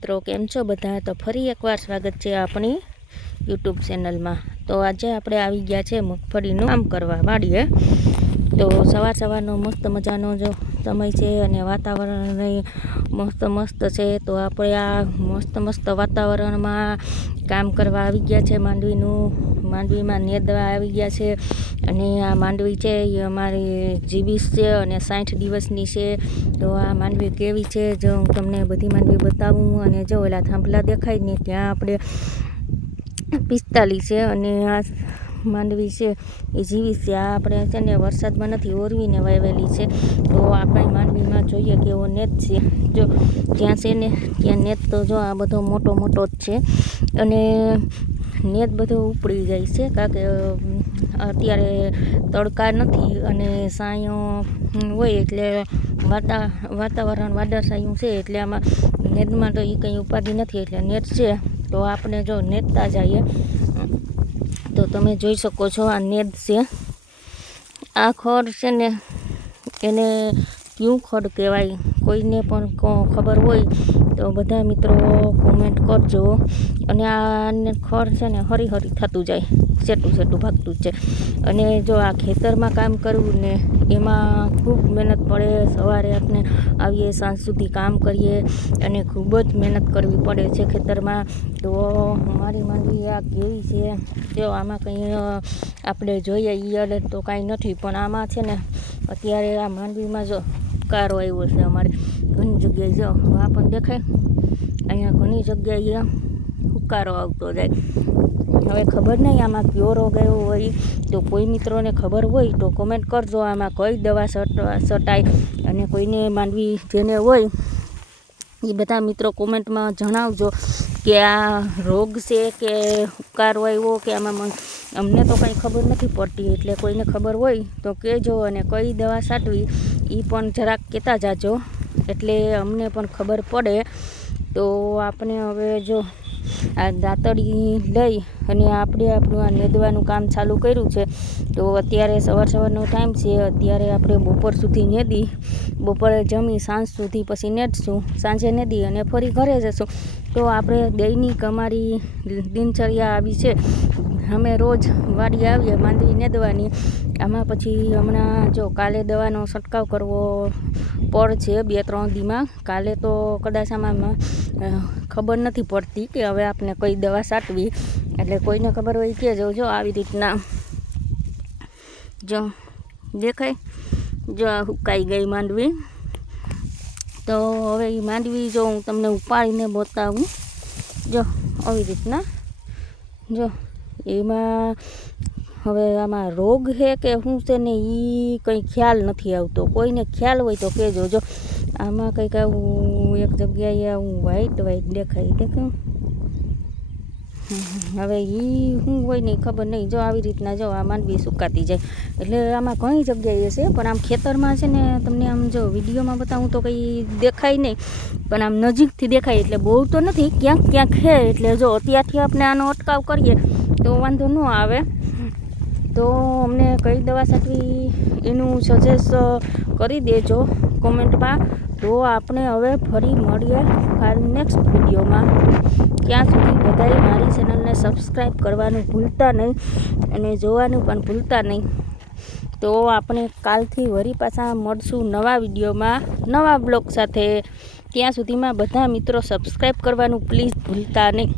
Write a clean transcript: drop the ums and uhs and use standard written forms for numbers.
મિત્રો કેમ છો બધા? તો ફરી એકવાર સ્વાગત છે આપણી યુટ્યુબ ચેનલમાં। તો આજે આપણે આવી ગયા છે મગફળીનું કામ કરવા વાડીએ। તો સવારનો મસ્ત મજાનો જો સમય છે અને વાતાવરણ મસ્ત છે। તો આપણે આ મસ્ત વાતાવરણમાં કામ કરવા આવી ગયા છે। માંડવીમાં નેદવા આવી ગયા છે અને આ માંડવી છે એ અમારી 20 છે અને 60 દિવસની છે। તો આ માંડવી કેવી છે જો હું તમને બધી માંડવી બતાવું। અને જો ઓલા થાંભલા દેખાય ને ત્યાં આપણે 45 છે અને આ માંડવી છે એ 20 છે। આ આપણે છે ને વરસાદમાં નથી ઓરવીને વાવેલી છે। તો આપણે માંડવીમાં જોઈએ કેવો નેત છે। જો જ્યાં છે ને ત્યાં નેત તો જો આ બધો મોટો જ છે અને નેત બધો ઉપડી જાય છે કારણ કે અત્યારે તડકા નથી અને સાયો હોય એટલે વાતાવરણ વાદળછાયું છે એટલે આમાં નેતમાં તો એ કંઈ ઉપાધિ નથી એટલે નેત છે। તો આપણે જો નેતતા જઈએ તો તમે જોઈ શકો છો આ નેત છે। આ ખડ છે ને એને ક્યું ખડ કહેવાય કોઈને પણ ખબર હોય તો બધા મિત્રો કોમેન્ટ કરજો। અને આ ખડ છે ને હરી થતું જાય છેટું ભાગતું છે। અને જો આ ખેતરમાં કામ કરવું ને એમાં ખૂબ મહેનત પડે। સવારે આપણે આવીએ સાંજ સુધી કામ કરીએ અને ખૂબ જ મહેનત કરવી પડે છે ખેતરમાં। તો મારી માંડવી આ કેવી છે જો આમાં કંઈ આપણે જોઈએ ઈયળ તો કાંઈ નથી પણ આમાં છે ને અત્યારે આ માંડવીમાં જો હુકારો આવ્યો છે અમારે ઘણી જગ્યાએ જો આ પણ દેખાય અહીંયા ઘણી જગ્યાએ હુકારો આવતો જાય। હવે ખબર નહીં આમાં કયો રોગ આવ્યો હોય તો કોઈ મિત્રોને ખબર હોય તો કોમેન્ટ કરજો આમાં કઈ દવા છટાય અને કોઈને માંડવી જેને હોય એ બધા મિત્રો કોમેન્ટમાં જણાવજો કે આ રોગ છે કે હુકારો આવ્યો કે આમાં અમને તો કંઈ ખબર નથી પડતી એટલે કોઈને ખબર હોય તો કહેજો અને કઈ દવા છાંટવી એ પણ જરાક કહેતા જાજો એટલે અમને પણ ખબર પડે। તો આપણે હવે જો આ દાંતડી લઈ અને આપણે આપણું આ નેદવાનું કામ ચાલુ કર્યું છે। તો અત્યારે સવારનો ટાઈમ છે અત્યારે આપણે બપોર સુધી નેદી બપોરે જમી સાંજ સુધી પછી નેદશું સાંજે નેદી અને ફરી ઘરે જશું। તો આપણે દૈનિક અમારી દિનચર્યા આવી છે। અમે રોજ વાડી આવીએ માંડવી નેદવાની આમાં પછી હમણાં જો કાલે દવાનો છંટકાવ કરવો પડશે 2-3 દીમાં। કાલે તો કદાચ આમાં ખબર નથી પડતી કે હવે આપણે કઈ દવા છાંટવી એટલે કોઈને ખબર હોય કે જો આવી રીતના જો દેખાય જો આ હુકાઈ ગઈ માંડવી। તો હવે એ માંડવી જો હું તમને ઉપાડીને બતાવું જો આવી રીતના જો એમાં હવે આમાં રોગ છે કે શું છે ને એ કંઈ ખ્યાલ નથી આવતો। કોઈને ખ્યાલ હોય તો કહેજો। જો આમાં કંઈક આવું એક જગ્યાએ આવું વ્હાઈટ દેખાય દેખાય હવે એ શું હોય ને ખબર નહીં। જો આવી રીતના જો આ માંડવી સુકાતી જાય એટલે આમાં ઘણી જગ્યાએ છે પણ આમ ખેતરમાં છે ને તમને આમ જો વિડીયોમાં બતાવું તો કંઈ દેખાય નહીં પણ આમ નજીકથી દેખાય એટલે બહુ તો નથી ક્યાંક છે। એટલે જો અત્યારથી આપણે આનો અટકાવ કરીએ તો વાંધો ન આવે। તો અમને કઈ દવા છાંટવી એનું સજેસ્ટ કરી દેજો કોમેન્ટમાં। તો આપણે હવે ફરી મળીએ નેક્સ્ટ વિડીયોમાં। ત્યાં સુધી બધાએ મારી ચેનલને સબસ્ક્રાઈબ કરવાનું ભૂલતા નહીં અને જોવાનું પણ ભૂલતા નહીં। તો આપણે કાલથી વળી પાછા મળશું નવા વિડીયોમાં નવા બ્લોગ સાથે। ત્યાં સુધીમાં બધા મિત્રો સબસ્ક્રાઈબ કરવાનું પ્લીઝ ભૂલતા નહીં।